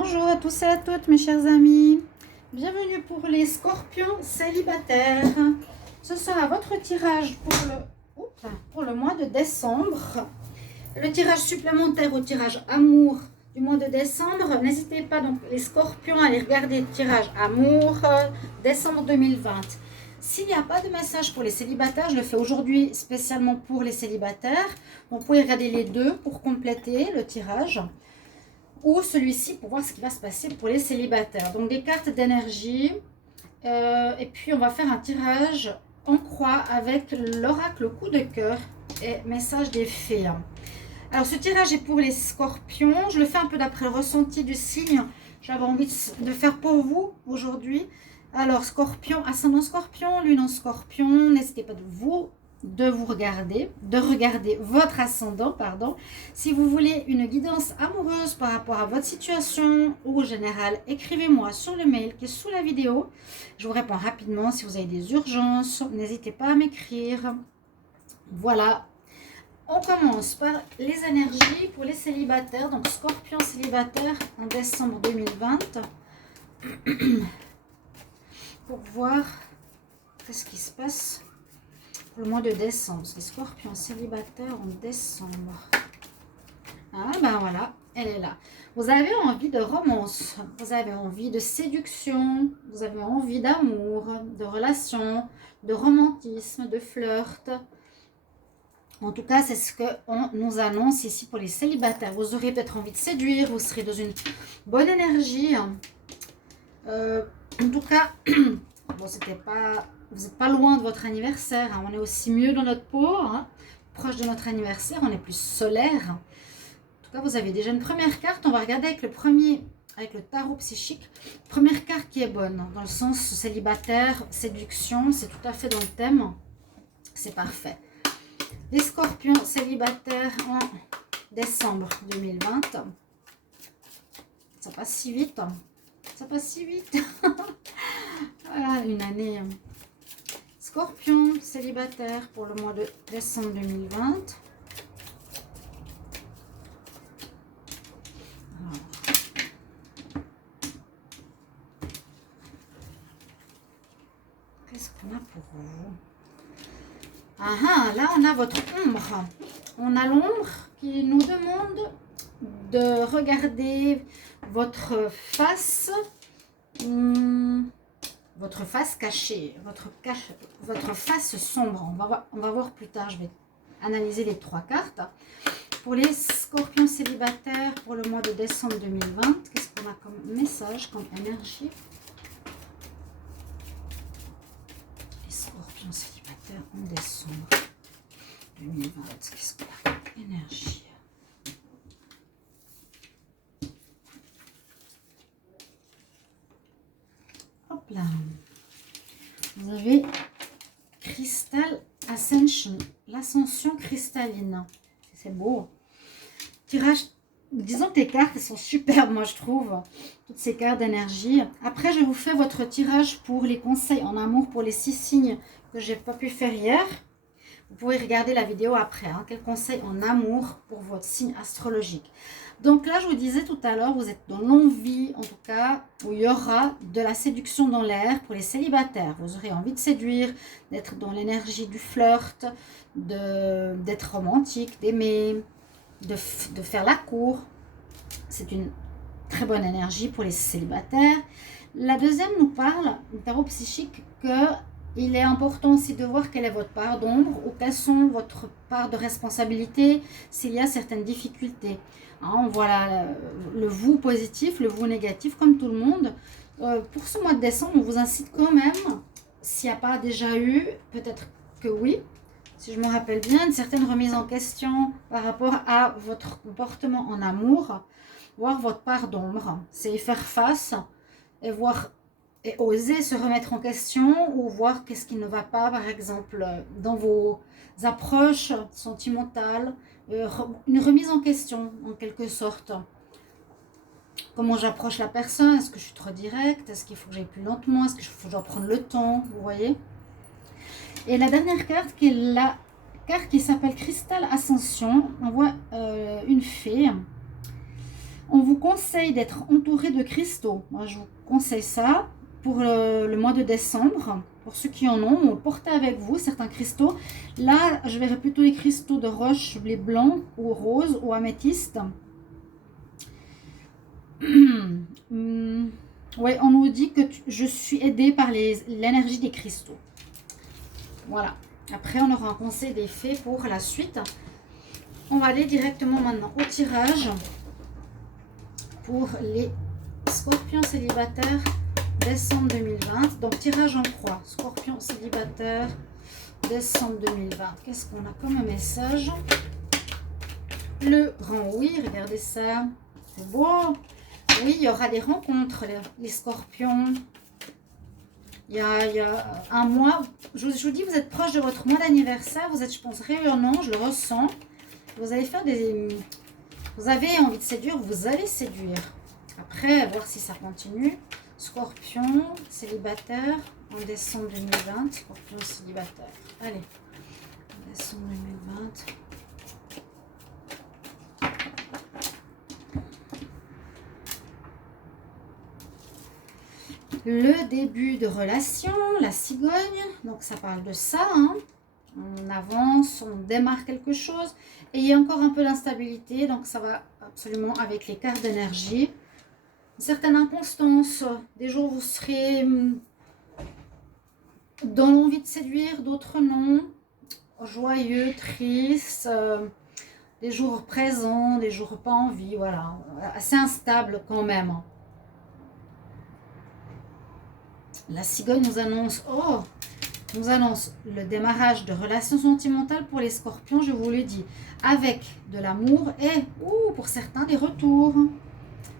Bonjour à tous et à toutes mes chers amis, bienvenue pour les scorpions célibataires. Ce sera votre tirage pour le mois de décembre. Le tirage supplémentaire au tirage amour du mois de décembre. N'hésitez pas donc les scorpions à aller regarder le tirage amour décembre 2020. S'il n'y a pas de message pour les célibataires, je le fais aujourd'hui spécialement pour les célibataires. Donc vous pouvez regarder les deux pour compléter le tirage. Ou celui-ci pour voir ce qui va se passer pour les célibataires. Donc des cartes d'énergie. Et puis on va faire un tirage en croix avec l'oracle coup de cœur et message des fées. Alors ce tirage est pour les scorpions. Je le fais un peu d'après le ressenti du signe. J'avais envie de faire pour vous aujourd'hui. Alors scorpion, ascendant scorpion, lune en scorpion. N'hésitez pas de regarder votre ascendant, pardon. Si vous voulez une guidance amoureuse par rapport à votre situation ou au général, écrivez-moi sur le mail qui est sous la vidéo. Je vous réponds rapidement. Si vous avez des urgences, n'hésitez pas à m'écrire. Voilà. On commence par les énergies pour les célibataires. Donc, scorpion célibataire en décembre 2020. Pour voir qu'est-ce qui se passe pour le mois de décembre. Les scorpions célibataires en décembre. Ah ben voilà, elle est là. Vous avez envie de romance, vous avez envie de séduction, vous avez envie d'amour, de relation, de romantisme, de flirt. En tout cas, c'est ce qu'on nous annonce ici pour les célibataires. Vous aurez peut-être envie de séduire, vous serez dans une bonne énergie. En tout cas, bon, vous n'êtes pas loin de votre anniversaire. Hein. On est aussi mieux dans notre peau, hein. Proche de notre anniversaire, on est plus solaire. En tout cas, vous avez déjà une première carte. On va regarder avec le tarot psychique. Première carte qui est bonne, dans le sens célibataire, séduction, c'est tout à fait dans le thème. C'est parfait. Les scorpions célibataires en décembre 2020. Ça passe si vite. Ça passe si vite. Voilà, une année. Scorpion célibataire pour le mois de décembre 2020. Qu'est-ce qu'on a pour vous? Ah, là, on a votre ombre. On a l'ombre qui nous demande de regarder votre face cachée, votre face sombre. On va voir plus tard, je vais analyser les trois cartes. Pour les scorpions célibataires pour le mois de décembre 2020, qu'est-ce qu'on a comme message, comme énergie? Les scorpions célibataires en décembre 2020, qu'est-ce qu'on a comme énergie? Hop là. Vous avez Crystal Ascension, l'ascension cristalline. C'est beau. Tirage, disons que les cartes sont superbes, moi je trouve. Toutes ces cartes d'énergie. Après, je vous fais votre tirage pour les conseils en amour pour les 6 signes que j'ai pas pu faire hier. Vous pouvez regarder la vidéo après. Hein, quel conseil en amour pour votre signe astrologique. Donc là, je vous disais tout à l'heure, vous êtes dans l'envie, en tout cas, où il y aura de la séduction dans l'air pour les célibataires. Vous aurez envie de séduire, d'être dans l'énergie du flirt, d'être romantique, d'aimer, de faire la cour. C'est une très bonne énergie pour les célibataires. La deuxième nous parle, le tarot psychique, qu'il est important aussi de voir quelle est votre part d'ombre ou quelles sont votre part de responsabilité s'il y a certaines difficultés. Hein, on voit le vous positif, le vous négatif comme tout le monde. Pour ce mois de décembre, on vous incite quand même, s'il n'y a pas déjà eu, peut-être que oui, si je me rappelle bien, une certaine remise en question par rapport à votre comportement en amour, voir votre part d'ombre. C'est y faire face et voir et oser se remettre en question ou voir qu'est-ce qui ne va pas, par exemple, dans vos approches sentimentales, une remise en question, en quelque sorte. Comment j'approche la personne? Est-ce que je suis trop directe? Est-ce qu'il faut que j'aille plus lentement? Est-ce que je dois prendre le temps? Vous voyez? Et la dernière carte, qui est la carte qui s'appelle Cristal Ascension, on voit une fée On vous conseille d'être entouré de cristaux. Moi, je vous conseille ça pour le mois de décembre. Pour ceux qui en ont, portez avec vous certains cristaux. Là, je verrai plutôt les cristaux de roche, blé blanc ou rose ou améthyste. Oui, on nous dit que je suis aidée par l'énergie des cristaux. Voilà. Après, on aura un conseil des fées pour la suite. On va aller directement maintenant au tirage pour les scorpions célibataires décembre 2020. Donc, tirage en croix. Scorpion célibataire décembre 2020. Qu'est-ce qu'on a comme message? Le grand oui, regardez ça. C'est beau. Oui, il y aura des rencontres, les scorpions. Il y a un mois, je vous dis, vous êtes proche de votre mois d'anniversaire. Vous êtes, je pense, rayonnant, je le ressens. Vous allez faire des... Vous avez envie de séduire, vous allez séduire. Après, voir si ça continue. Scorpion, célibataire, en décembre 2020. Scorpion, célibataire. Allez, en décembre 2020. Le début de relation, la cigogne, donc ça parle de ça, hein. On avance, on démarre quelque chose, et il y a encore un peu d'instabilité, donc ça va absolument avec les cartes d'énergie. Une certaine inconstance, des jours vous serez dans l'envie de séduire, d'autres non, joyeux, triste, des jours présents, des jours pas envie, voilà, assez instable quand même. La cigogne nous annonce, le démarrage de relations sentimentales pour les scorpions, je vous le dis, avec de l'amour et, pour certains, des retours.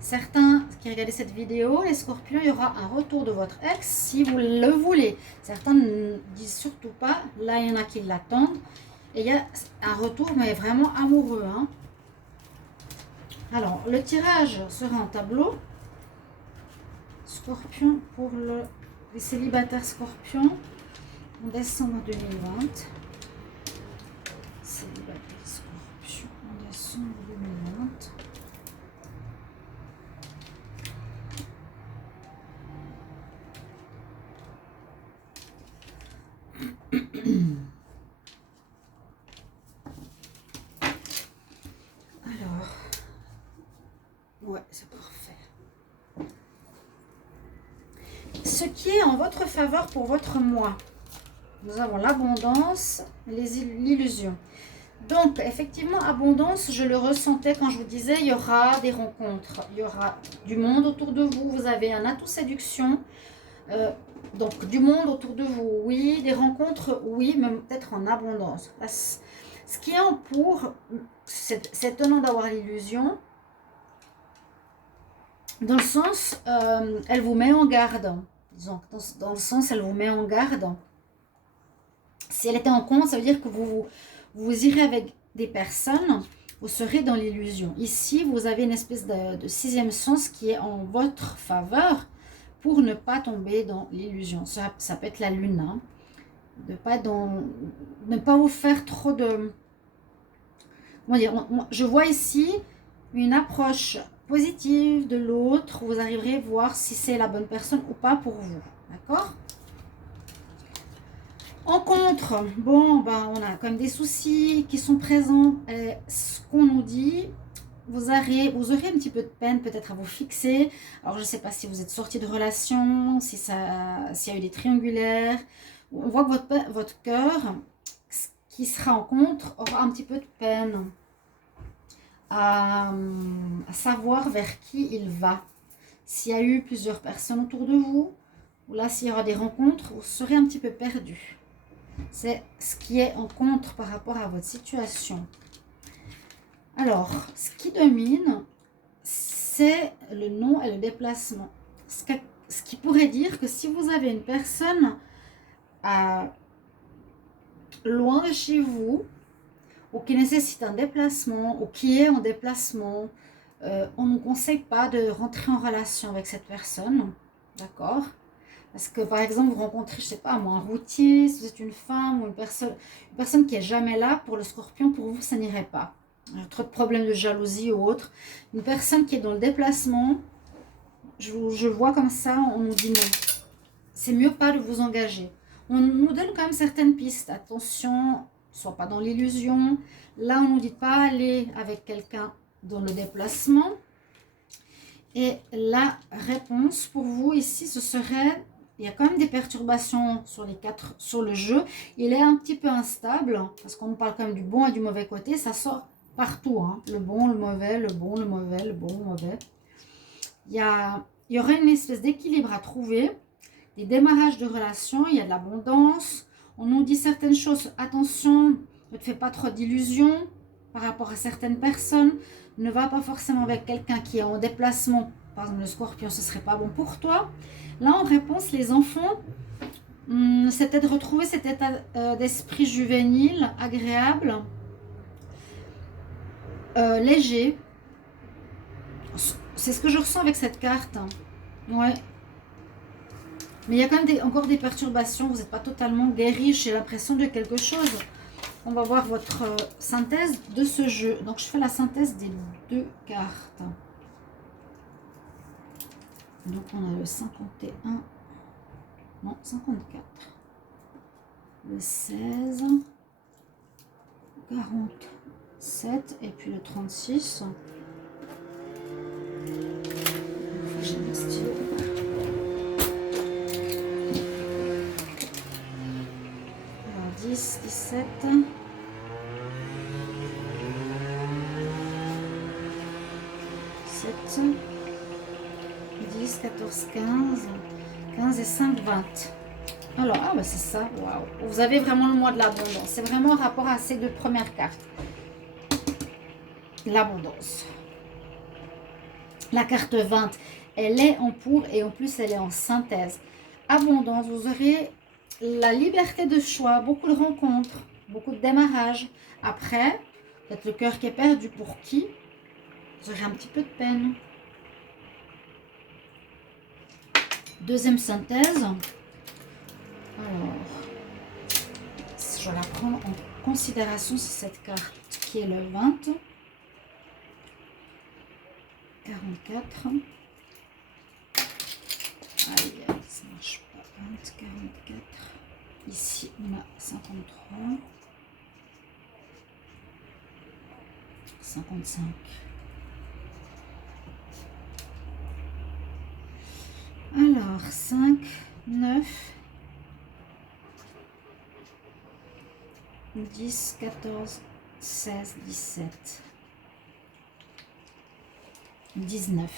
Certains qui regardent cette vidéo, les scorpions, il y aura un retour de votre ex si vous le voulez. Certains ne disent surtout pas, là il y en a qui l'attendent. Et il y a un retour, mais vraiment amoureux, hein. Alors, le tirage sera en tableau. Scorpion pour les célibataires scorpions en décembre 2020. Célibataire scorpion en décembre 2020. Alors, ouais, c'est parfait. Ce qui est en votre faveur pour votre mois. Nous avons l'abondance, l'illusion. Donc, effectivement, abondance, je le ressentais quand je vous disais, il y aura des rencontres, il y aura du monde autour de vous, vous avez un atout séduction, donc du monde autour de vous, oui, des rencontres, oui, mais peut-être en abondance. Ce qui est en pour, c'est étonnant d'avoir l'illusion, dans le sens, elle vous met en garde, disons, dans le sens, elle vous met en garde. Si elle était en compte, ça veut dire que vous irez avec des personnes, vous serez dans l'illusion. Ici, vous avez une espèce de sixième sens qui est en votre faveur pour ne pas tomber dans l'illusion. Ça peut être la lune, hein. Ne pas vous faire trop de... Comment dire, je vois ici une approche positive de l'autre. Vous arriverez à voir si c'est la bonne personne ou pas pour vous. D'accord ? En contre, bon, on a quand même des soucis qui sont présents. Ce qu'on nous dit, vous aurez un petit peu de peine peut-être à vous fixer. Alors, je ne sais pas si vous êtes sorti de relation, s'il y a eu des triangulaires. On voit que votre cœur, qui sera en contre, aura un petit peu de peine à savoir vers qui il va. S'il y a eu plusieurs personnes autour de vous, ou là, s'il y aura des rencontres, vous serez un petit peu perdu. C'est ce qui est en contre par rapport à votre situation. Alors, ce qui domine, c'est le nom et le déplacement. Ce qui pourrait dire que si vous avez une personne loin de chez vous, ou qui nécessite un déplacement, ou qui est en déplacement, on ne conseille pas de rentrer en relation avec cette personne. D'accord ? Parce que, par exemple, vous rencontrez, je ne sais pas, un routier, si vous êtes une femme ou une personne qui n'est jamais là, pour le scorpion, pour vous, ça n'irait pas. trop de problèmes de jalousie ou autre. Une personne qui est dans le déplacement, je vois comme ça, on nous dit non. C'est mieux pas de vous engager. On nous donne quand même certaines pistes. Attention, sois pas dans l'illusion. Là, on nous dit pas aller avec quelqu'un dans le déplacement. Et la réponse pour vous ici, ce serait, il y a quand même des perturbations sur le jeu. Il est un petit peu instable, parce qu'on nous parle quand même du bon et du mauvais côté. Ça sort partout, hein. Le bon, le mauvais, le bon, le mauvais, le bon, le mauvais. Il y aurait une espèce d'équilibre à trouver, des démarrages de relations, il y a de l'abondance. On nous dit certaines choses, attention, ne te fais pas trop d'illusions par rapport à certaines personnes. Ne va pas forcément avec quelqu'un qui est en déplacement. Par exemple, le scorpion, ce ne serait pas bon pour toi. Là, en réponse, les enfants, c'était de retrouver cet état d'esprit juvénile, agréable, léger. C'est ce que je ressens avec cette carte. Ouais. Mais il y a quand même encore des perturbations. Vous n'êtes pas totalement guéri. J'ai l'impression de quelque chose. On va voir votre synthèse de ce jeu. Donc, je fais la synthèse des 2 cartes. Donc, on a le 51. Non, 54. Le 16. 47. Et puis le 36. J'ai mon stylo. 10, 17, 7, 10, 14, 15 et 5, 20. Alors, ah bah c'est ça, waouh. Vous avez vraiment le mois de l'abondance. C'est vraiment en rapport à ces 2 premières cartes. L'abondance. La carte 20, elle est en pour et en plus elle est en synthèse. Abondance, vous aurez la liberté de choix, beaucoup de rencontres, beaucoup de démarrages. Après, peut-être le cœur qui est perdu pour qui vous aurez un petit peu de peine. Deuxième synthèse. Alors, je la prends en considération, c'est cette carte qui est le 20. 44. Aïe, ça marche pas. 20, 44. Ici, on a 53. 55. Alors, 5, 9, 10, 14, 16, 17, 19.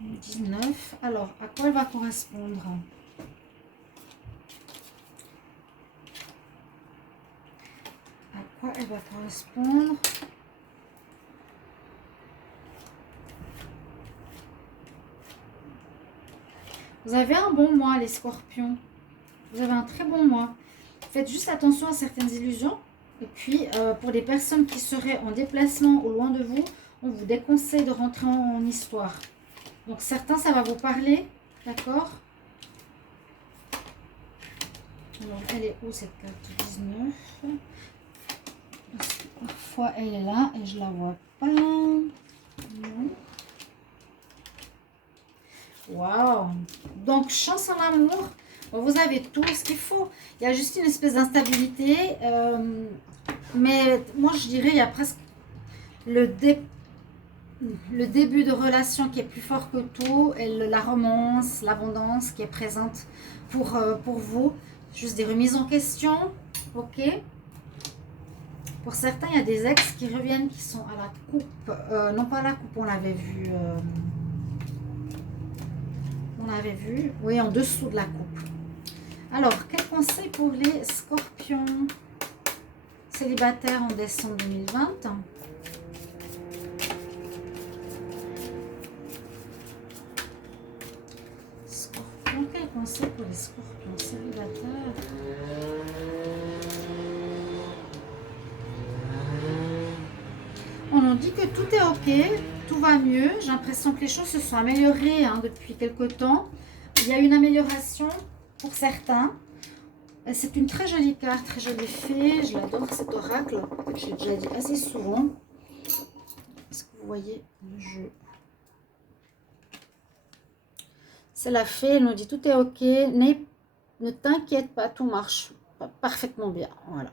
19. Alors, à quoi elle va correspondre? À quoi elle va correspondre? Vous avez un bon mois, les scorpions. Vous avez un très bon mois. Faites juste attention à certaines illusions. Et puis, pour les personnes qui seraient en déplacement ou loin de vous, on vous déconseille de rentrer en histoire. Donc, certains, ça va vous parler. D'accord? Alors, elle est où cette carte? 19. Parce que parfois, elle est là et je la vois pas. Non. Waouh! Donc, chance en amour. Vous avez tout ce qu'il faut. Il y a juste une espèce d'instabilité. Mais moi, je dirais, il y a presque le début de relation qui est plus fort que tout. Et la romance, l'abondance qui est présente pour vous. Juste des remises en question. Ok. Pour certains, il y a des ex qui reviennent, qui sont à la coupe. Non, pas à la coupe, on l'avait vu. On l'avait vu. Oui, en dessous de la coupe. Alors, quel conseil pour les scorpions célibataires en décembre 2020? Scorpion, quel conseil pour les scorpions célibataires? On nous dit que tout est ok, tout va mieux. J'ai l'impression que les choses se sont améliorées depuis quelque temps. Il y a une amélioration pour certains. C'est une très jolie carte, très jolie fée. Je l'adore cet oracle. Je l'ai déjà dit assez souvent. Est-ce que vous voyez le jeu? C'est la fée, elle nous dit tout est ok. Ne t'inquiète pas, tout marche parfaitement bien. Voilà.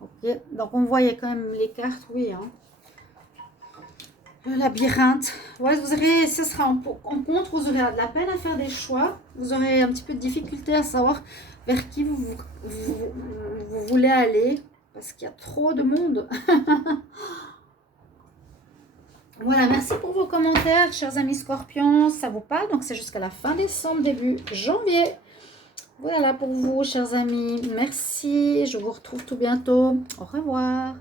Ok, donc on voyait quand même les cartes, oui. Hein. Le labyrinthe. Ouais, vous aurez, ce sera en contre, vous aurez de la peine à faire des choix. Vous aurez un petit peu de difficulté à savoir vers qui vous voulez aller. Parce qu'il y a trop de monde. Voilà, merci pour vos commentaires, chers amis scorpions. Ça vous parle, donc c'est jusqu'à la fin décembre, début janvier. Voilà pour vous, chers amis. Merci, je vous retrouve tout bientôt. Au revoir.